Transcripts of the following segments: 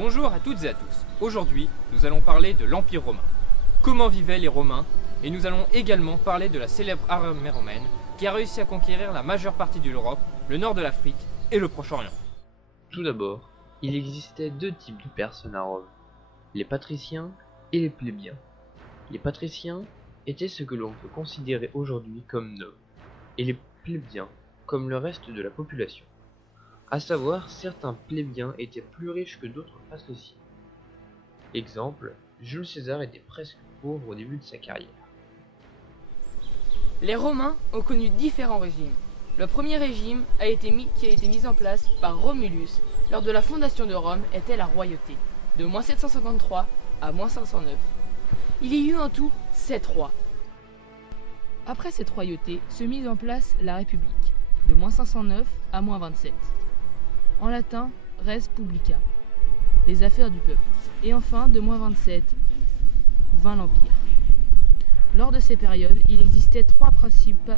Bonjour à toutes et à tous. Aujourd'hui, nous allons parler de l'Empire romain. Comment vivaient les Romains? Et nous allons également parler de la célèbre armée romaine qui a réussi à conquérir la majeure partie de l'Europe, le nord de l'Afrique et le Proche-Orient. Tout d'abord, il existait deux types de personnes à Rome, les patriciens et les plébéiens. Les patriciens étaient ce que l'on peut considérer aujourd'hui comme nobles, et les plébéiens comme le reste de la population. À savoir, certains plébéiens étaient plus riches que d'autres patriciens. Exemple, Jules César était presque pauvre au début de sa carrière. Les Romains ont connu différents régimes. Le premier régime qui a été mis en place par Romulus lors de la fondation de Rome était la royauté, de -753 à -509. Il y eut en tout 7 rois. Après cette royauté se mit en place la République, de -509 à -27. En latin, res publica, les affaires du peuple. Et enfin, de -27, vint l'Empire. Lors de ces périodes, il existait trois principaux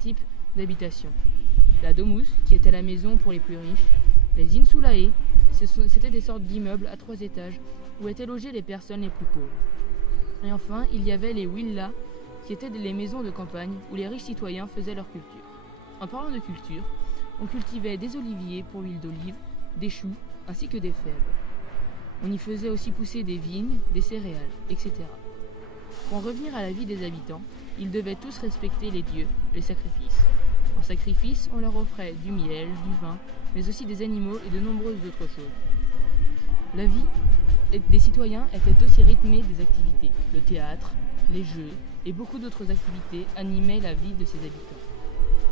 types d'habitation. La domus, qui était la maison pour les plus riches. Les insulae, c'était des sortes d'immeubles à 3 étages où étaient logées les personnes les plus pauvres. Et enfin, il y avait les villas, qui étaient les maisons de campagne où les riches citoyens faisaient leur culture. En parlant de culture, on cultivait des oliviers pour l'huile d'olive, des choux, ainsi que des fèves. On y faisait aussi pousser des vignes, des céréales, etc. Pour en revenir à la vie des habitants, ils devaient tous respecter les dieux, les sacrifices. En sacrifice, on leur offrait du miel, du vin, mais aussi des animaux et de nombreuses autres choses. La vie des citoyens était aussi rythmée des activités. Le théâtre, les jeux et beaucoup d'autres activités animaient la vie de ces habitants.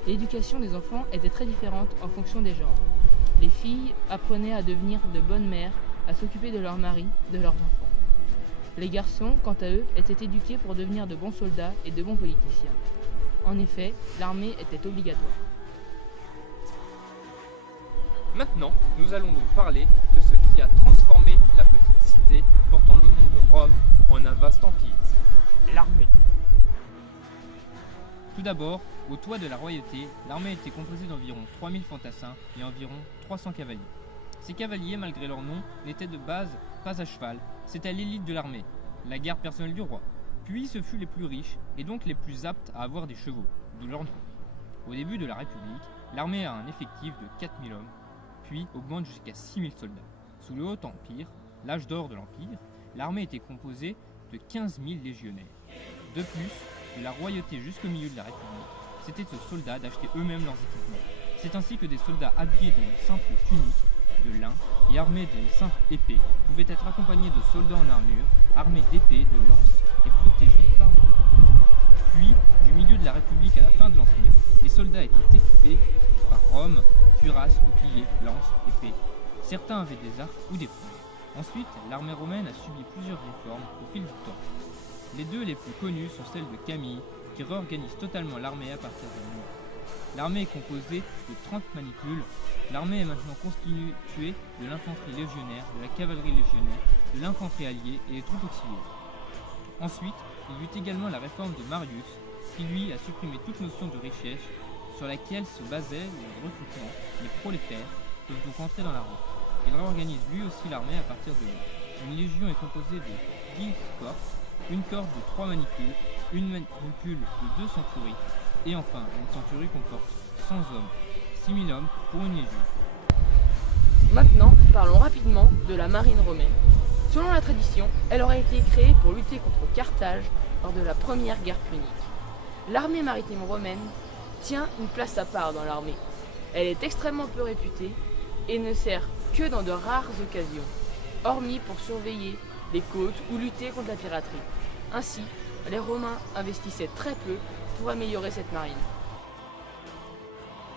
L'éducation des enfants était très différente en fonction des genres. Les filles apprenaient à devenir de bonnes mères, à s'occuper de leurs maris, de leurs enfants. Les garçons, quant à eux, étaient éduqués pour devenir de bons soldats et de bons politiciens. En effet, l'armée était obligatoire. Maintenant, nous allons donc parler de ce qui a transformé la petite cité portant le nom de Rome en un vaste empire, l'armée. Tout d'abord, au toit de la royauté, l'armée était composée d'environ 3000 fantassins et environ 300 cavaliers. Ces cavaliers, malgré leur nom, n'étaient de base pas à cheval, c'était l'élite de l'armée, la garde personnelle du roi. Puis ce fut les plus riches et donc les plus aptes à avoir des chevaux, d'où leur nom. Au début de la République, l'armée a un effectif de 4000 hommes, puis augmente jusqu'à 6000 soldats. Sous le Haut Empire, l'âge d'or de l'Empire, l'armée était composée de 15 000 légionnaires. De plus, de la royauté jusqu'au milieu de la République, c'était aux soldats d'acheter eux-mêmes leurs équipements. C'est ainsi que des soldats habillés d'une simple tunique de lin et armés d'une simple épée pouvaient être accompagnés de soldats en armure, armés d'épées, de lances et protégés par des boucliers. Puis, du milieu de la République à la fin de l'Empire, les soldats étaient équipés par Rome, cuirasses, boucliers, lances, épées. Certains avaient des arcs ou des frondes. Ensuite, l'armée romaine a subi plusieurs réformes au fil du temps. Les deux les plus connues sont celles de Camille, qui réorganise totalement l'armée à partir de lui. L'armée est composée de 30 manipules. L'armée est maintenant constituée de l'infanterie légionnaire, de la cavalerie légionnaire, de l'infanterie alliée et des troupes auxiliaires. Ensuite, il y eut également la réforme de Marius, qui lui a supprimé toute notion de richesse sur laquelle se basait le recrutement. Les prolétaires peuvent donc entrer dans l'armée. Il réorganise lui aussi l'armée à partir de là. Une légion est composée de 10 corps, une corde de 3 manipules, une manipule de 2 centuries, et enfin une centurie comporte 100 hommes, 6000 hommes pour une légion. Maintenant, parlons rapidement de la marine romaine. Selon la tradition, elle aurait été créée pour lutter contre Carthage lors de la première guerre punique. L'armée maritime romaine tient une place à part dans l'armée. Elle est extrêmement peu réputée et ne sert que dans de rares occasions, hormis pour surveiller les côtes ou lutter contre la piraterie. Ainsi, les Romains investissaient très peu pour améliorer cette marine.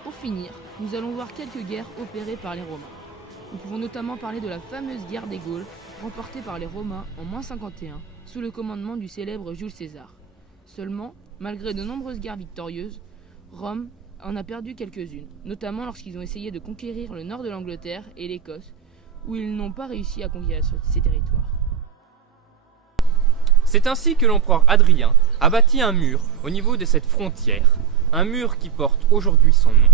Pour finir, nous allons voir quelques guerres opérées par les Romains. Nous pouvons notamment parler de la fameuse guerre des Gaules, remportée par les Romains en -51, sous le commandement du célèbre Jules César. Seulement, malgré de nombreuses guerres victorieuses, Rome en a perdu quelques-unes, notamment lorsqu'ils ont essayé de conquérir le nord de l'Angleterre et l'Écosse, où ils n'ont pas réussi à conquérir ces territoires. C'est ainsi que l'empereur Adrien a bâti un mur au niveau de cette frontière, un mur qui porte aujourd'hui son nom.